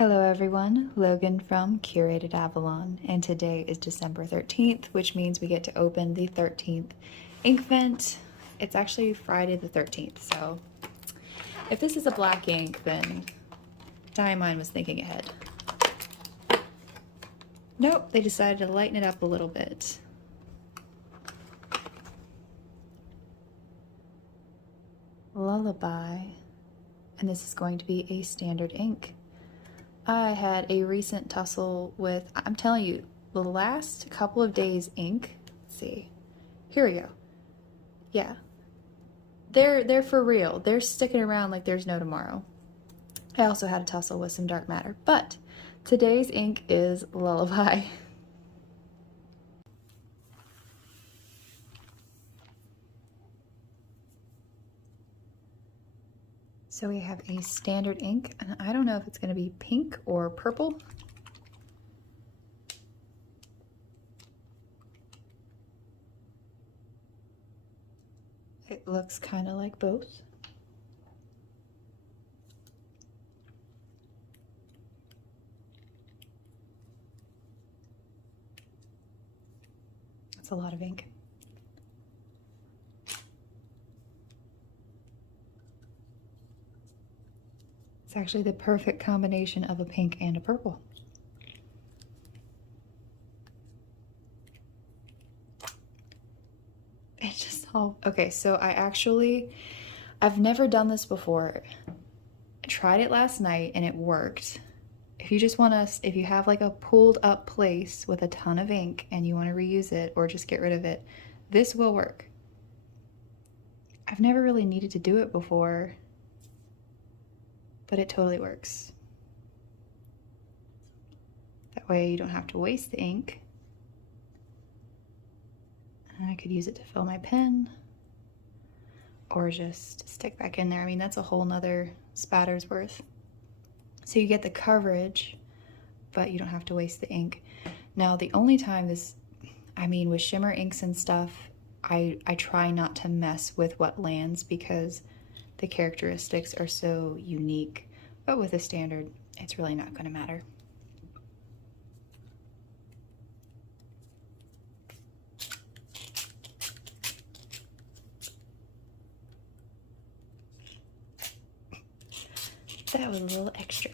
Hello everyone, Logan from Curated Avalon, and today is December 13th, which means we get to open the 13th Inkvent. It's actually Friday the 13th, so if this is a black ink, then Diamine was thinking ahead. Nope, they decided to lighten it up a little bit. Lullaby, and this is going to be a standard ink. I had a recent tussle with, I'm telling you, the last couple of days ink, let's see, here we go. Yeah, they're for real. They're sticking around like there's no tomorrow. I also had a tussle with some dark matter, but today's ink is Lullaby. So we have a standard ink, and I don't know if it's going to be pink or purple. It looks kind of like both. That's a lot of ink. It's actually the perfect combination of a pink and a purple. It's just all, okay, so I've never done this before. I tried it last night and it worked. If you just want to, if you have like a pulled up place with a ton of ink and you want to reuse it or just get rid of it, this will work. I've never really needed to do it before, but it totally works. That way you don't have to waste the ink. And I could use it to fill my pen or just stick back in there. I mean, that's a whole nother spatter's worth. So you get the coverage, but you don't have to waste the ink. Now, the only time this, I mean, with shimmer inks and stuff, I try not to mess with what lands because the characteristics are so unique, but with a standard, it's really not going to matter. That was a little extra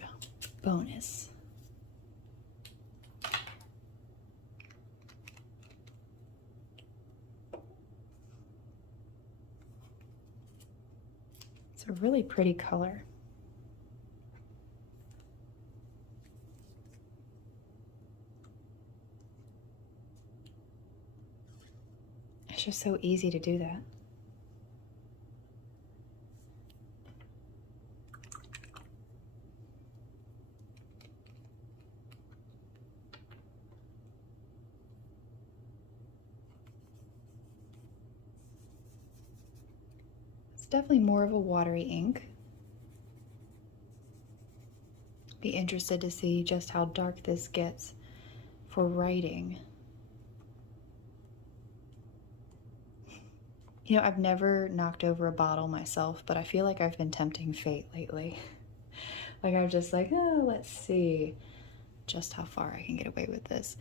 bonus. It's a really pretty color. It's just so easy to do that. It's definitely more of a watery ink. Be interested to see just how dark this gets for writing. You know, I've never knocked over a bottle myself, but I feel like I've been tempting fate lately. Like I'm just like, oh, let's see just how far I can get away with this.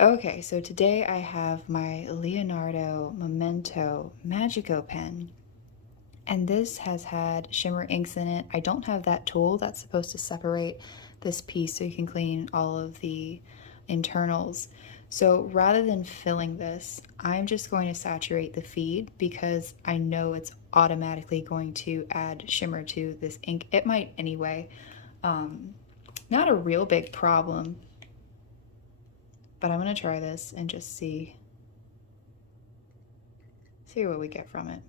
Okay, so today I have my Leonardo Memento Magico pen. And this has had shimmer inks in it. I don't have that tool that's supposed to separate this piece so you can clean all of the internals. So rather than filling this, I'm just going to saturate the feed because I know it's automatically going to add shimmer to this ink. It might anyway. Not a real big problem, but I'm gonna try this and just see what we get from it.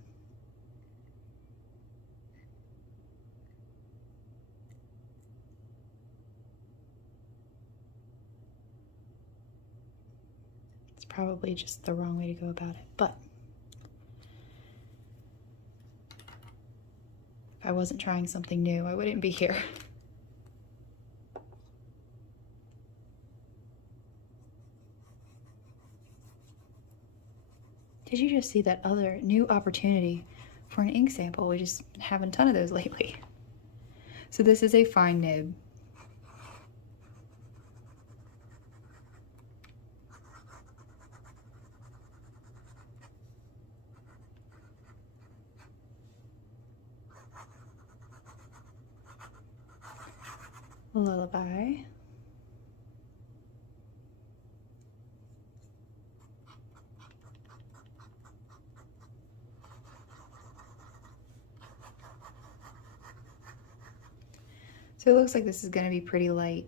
Probably just the wrong way to go about it, but if I wasn't trying something new, I wouldn't be here. Did you just see that other new opportunity for an ink sample? We just been having a ton of those lately. So this is a fine nib. Lullaby. So it looks like this is going to be pretty light.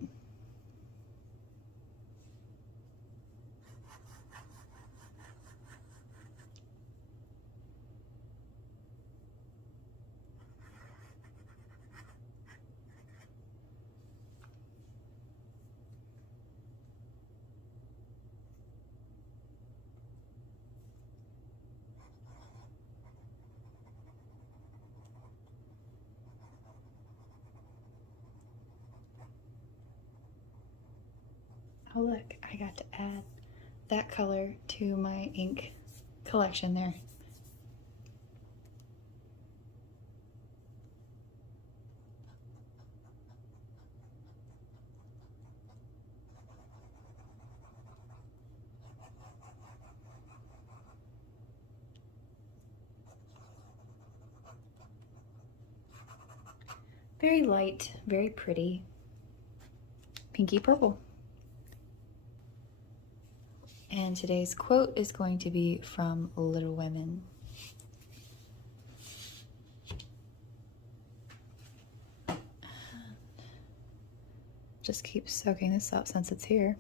Oh look, I got to add that color to my ink collection there. Very light, very pretty, pinky purple. And today's quote is going to be from Little Women. Just keep soaking this up since it's here.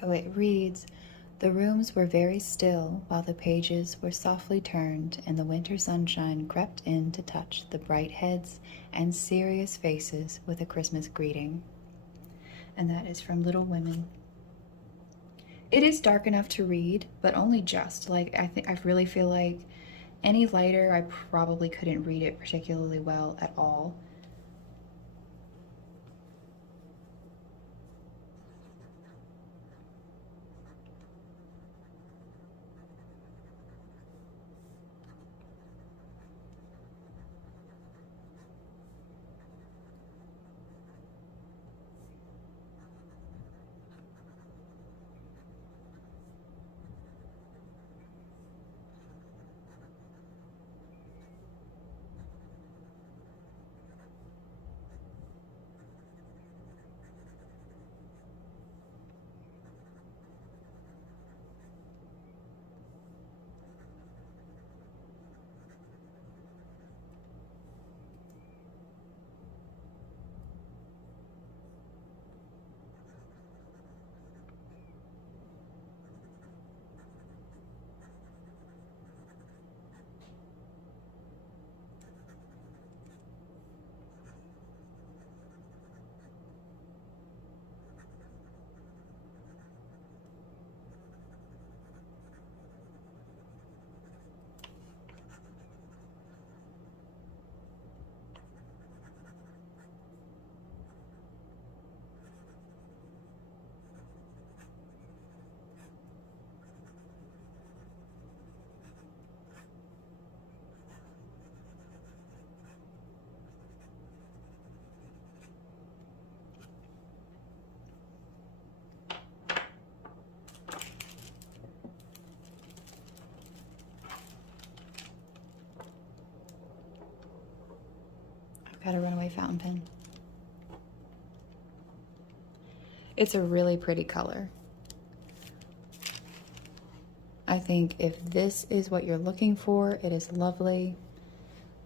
So it reads, "The rooms were very still while the pages were softly turned and the winter sunshine crept in to touch the bright heads and serious faces with a Christmas greeting." And that is from Little Women. It is dark enough to read, but only just. Like, I really feel like any lighter, I probably couldn't read it particularly well at all. had a runaway fountain pen. It's a really pretty color. I think if this is what you're looking for, it is lovely.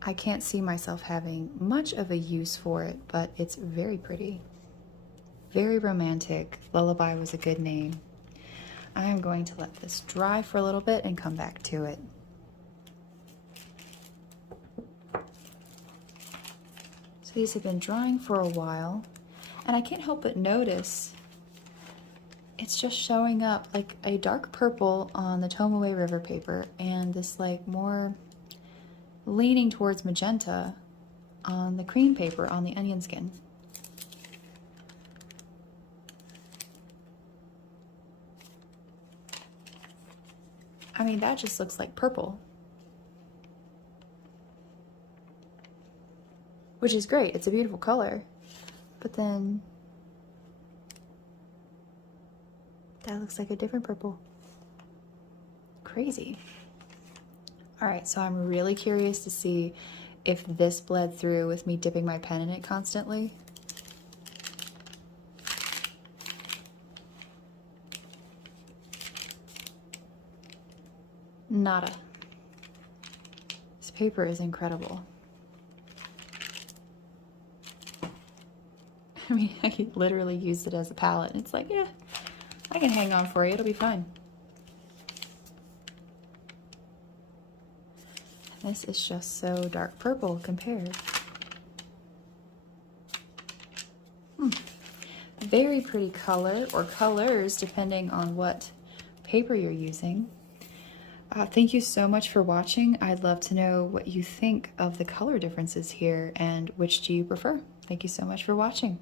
I can't see myself having much of a use for it, but it's very pretty. Very romantic. Lullaby was a good name. I am going to let this dry for a little bit and come back to it. So these have been drying for a while, and I can't help but notice it's just showing up like a dark purple on the Tomaway River paper and this like more leaning towards magenta on the cream paper on the onion skin. I mean, that just looks like purple. Which is great, it's a beautiful color. But then that looks like a different purple. Crazy. All right, so I'm really curious to see if this bled through with me dipping my pen in it constantly. Nada. This paper is incredible. I mean, I could literally use it as a palette. It's like, yeah, I can hang on for you, it'll be fine. This is just so dark purple compared. Very pretty color, or colors, depending on what paper you're using. Thank you so much for watching. I'd love to know what you think of the color differences here and which do you prefer. Thank you so much for watching.